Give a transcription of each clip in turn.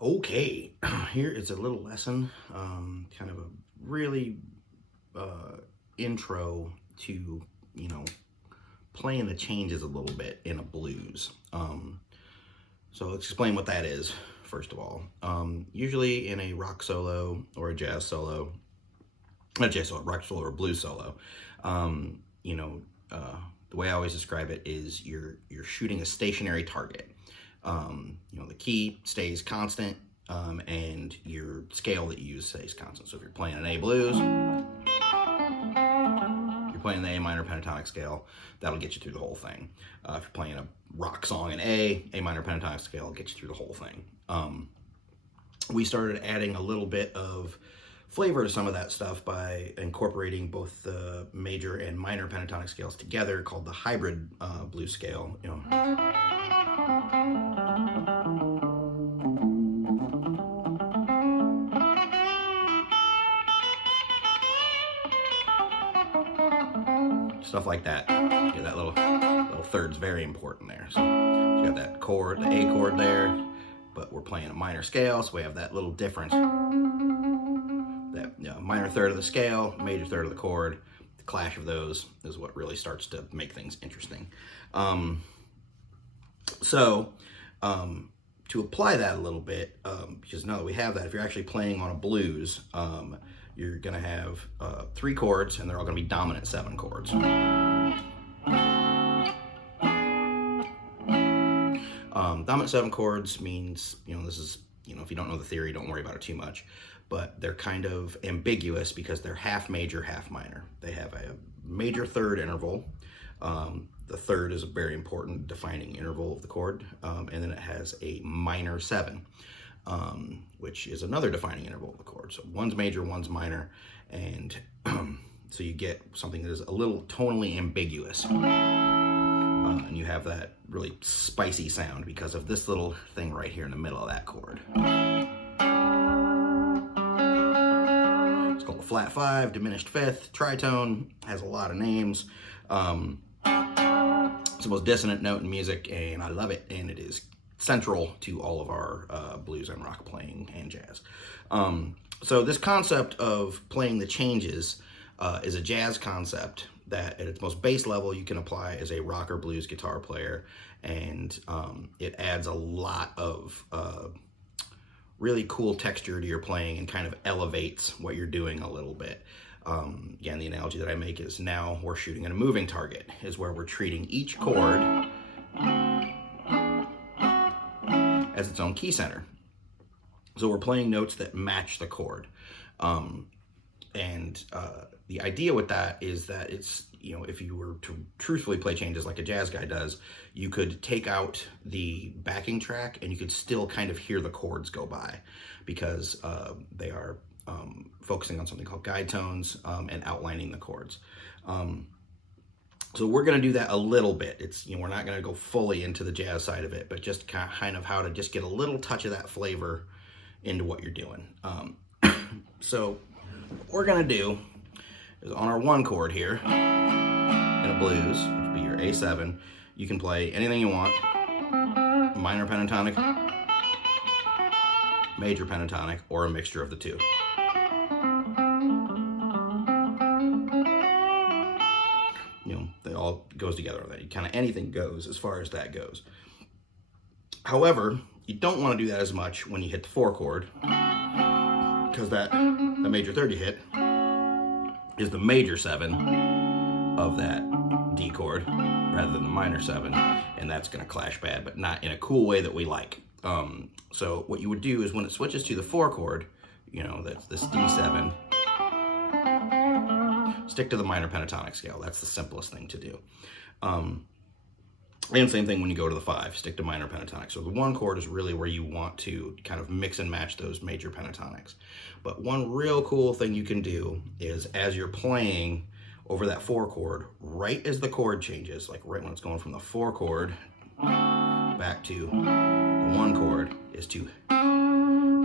Okay, here is a little lesson, kind of a really intro to, you know, playing the changes a little bit in a blues. So let's explain what that is, first of all. Usually in a rock solo or a jazz solo, not jazz solo, rock solo or blues solo, um, you know, the way I always describe it is you're shooting a stationary target. The key stays constant, and your scale that you use stays constant. So if you're playing an A blues, you're playing the A minor pentatonic scale, that'll get you through the whole thing. If you're playing a rock song in A minor pentatonic scale will get you through the whole thing. We started adding a little bit of flavor to some of that stuff by incorporating both the major and minor pentatonic scales together, called the hybrid blues scale. Stuff like that. Yeah, that little third's very important there. So you got that chord, the A chord there, but we're playing a minor scale, so we have that little difference. That minor third of the scale, major third of the chord. The clash of those is what really starts to make things interesting. To apply that a little bit, because now that we have that, if you're actually playing on a blues, you're going to have 3 chords, and they're all going to be dominant 7 chords. Dominant 7 chords means, this is, if you don't know the theory, don't worry about it too much. But they're kind of ambiguous because they're half major, half minor. They have a major third interval. The third is a very important defining interval of the chord. And then it has a minor 7, which is another defining interval of the chord. So one's major, one's minor. And so you get something that is a little tonally ambiguous. And you have that really spicy sound because of this little thing right here in the middle of that chord. It's called a flat 5, diminished 5th, tritone, has a lot of names. It's the most dissonant note in music, and I love it, and it is central to all of our blues and rock playing and jazz. So this concept of playing the changes is a jazz concept that at its most base level you can apply as a rock or blues guitar player, and it adds a lot of really cool texture to your playing and kind of elevates what you're doing a little bit. Again, the analogy that I make is now we're shooting at a moving target, is where we're treating each chord as its own key center. So we're playing notes that match the chord. The idea with that is that it's, if you were to truthfully play changes like a jazz guy does, you could take out the backing track and you could still kind of hear the chords go by, because they are focusing on something called guide tones and outlining the chords. So we're going to do that a little bit. It's, we're not going to go fully into the jazz side of it, but just kind of how to just get a little touch of that flavor into what you're doing. So what we're going to do is on our 1 chord here in a blues, which would be your A7, you can play anything you want: minor pentatonic, major pentatonic, or a mixture of the two. That all goes together on that. Kind of anything goes as far as that goes. However, you don't want to do that as much when you hit the 4 chord, because the major third you hit is the major 7 of that D chord rather than the minor 7, and that's going to clash bad, but not in a cool way that we like. So what you would do is when it switches to the 4 chord, that's this D7, stick to the minor pentatonic scale. That's the simplest thing to do. And same thing when you go to the 5, stick to minor pentatonic. So the 1 chord is really where you want to kind of mix and match those major pentatonics. But one real cool thing you can do is, as you're playing over that 4 chord, right as the chord changes, like right when it's going from the 4 chord back to the 1 chord, is to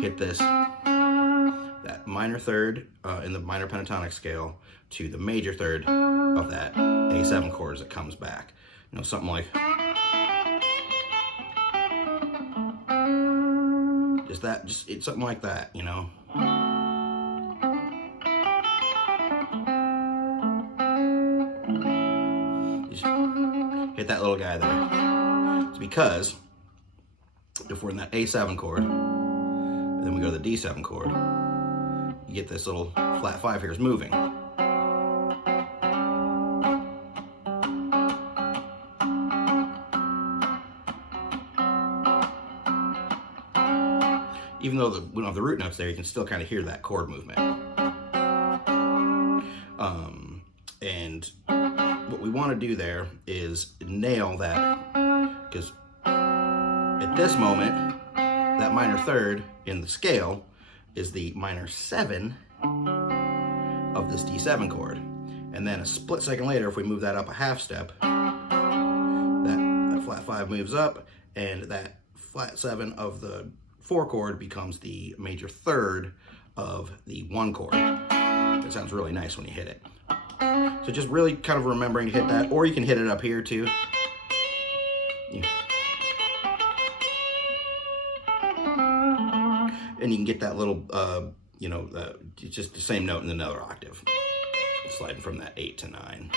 hit this, that minor third in the minor pentatonic scale to the major third of that A7 chord as it comes back. Something like It's something like that, you know. Just hit that little guy there. It's because if we're in that A7 chord, and then we go to the D7 chord, you get this little flat 5 here is moving. Even though we don't have the root notes there, you can still kind of hear that chord movement. And what we want to do there is nail that, because at this moment, that minor third in the scale is the minor 7 of this D7 chord. And then a split second later, if we move that up a half step, that flat 5 moves up, and that flat 7 of the 4 chord becomes the major third of the 1 chord. It sounds really nice when you hit it. So just really kind of remembering to hit that, or you can hit it up here too. Yeah. And you can get that little, you know, just the same note in another octave, sliding from that 8 to 9.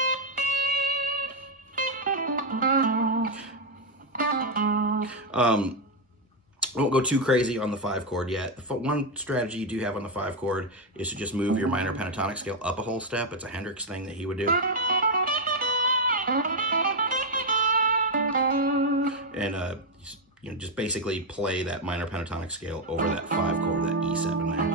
I won't go too crazy on the 5 chord yet. One strategy you do have on the 5 chord is to just move your minor pentatonic scale up a whole step. It's a Hendrix thing that he would do. And you know, just basically play that minor pentatonic scale over that 5 chord, that E7 there.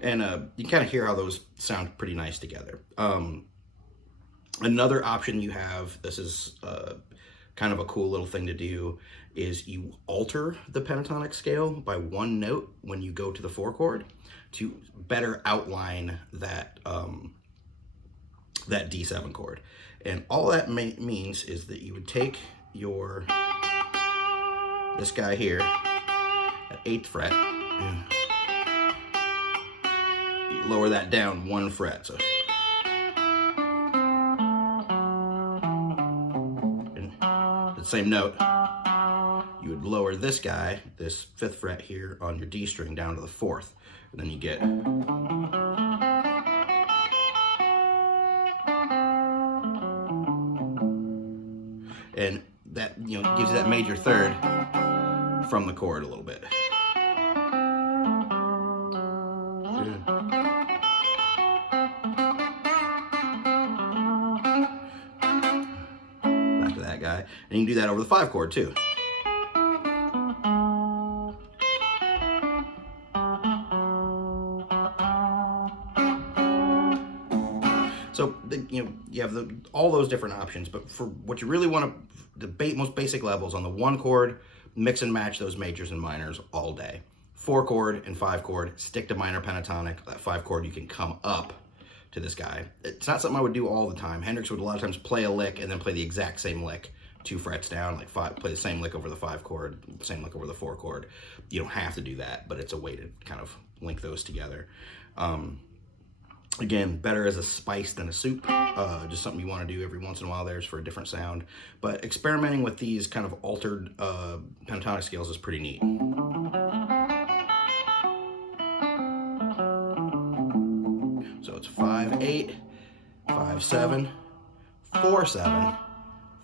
And you kind of hear how those sound pretty nice together. Another option you have, this is kind of a cool little thing to do, is you alter the pentatonic scale by 1 note when you go to the 4 chord to better outline that, that D7 chord. And all that means is that you would take this guy here at 8th fret, you lower that down 1 fret. So and the same note, you would lower this guy, this 5th fret here on your D string down to the 4th, and then you get and that, you know, gives you that major third from the chord a little bit. Back to that guy, and you can do that over the 5 chord too. So you know, you have all those different options, but for what you really want to, the most basic levels on the 1 chord, mix and match those majors and minors all day. 4 chord and 5 chord, stick to minor pentatonic. That 5 chord, you can come up to this guy. It's not something I would do all the time. Hendrix would a lot of times play a lick and then play the exact same lick 2 frets down, like play the same lick over the 5 chord, same lick over the 4 chord. You don't have to do that, but it's a way to kind of link those together. Again, better as a spice than a soup. Just something you want to do every once in a while there for a different sound. But experimenting with these kind of altered pentatonic scales is pretty neat. So it's 5-8, 5-7, 4-7,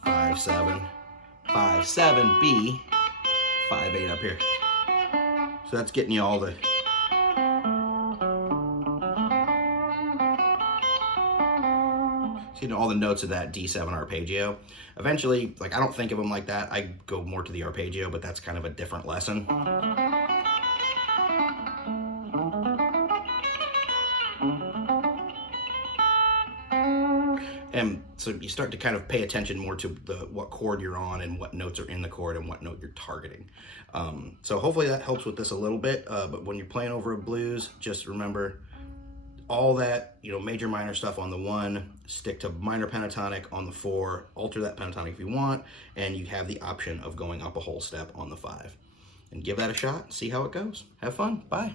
5-7, 5-7 B, 5-8 up here. So that's getting you all the all the notes of that D7 arpeggio. Eventually, like, I don't think of them like that. I go more to the arpeggio, but that's kind of a different lesson. And so you start to kind of pay attention more to what chord you're on and what notes are in the chord and what note you're targeting. So hopefully that helps with this a little bit, but when you're playing over a blues, just remember all that, you know, major minor stuff on the 1, stick to minor pentatonic on the 4, alter that pentatonic if you want, and you have the option of going up a whole step on the 5. And give that a shot, see how it goes. Have fun, bye.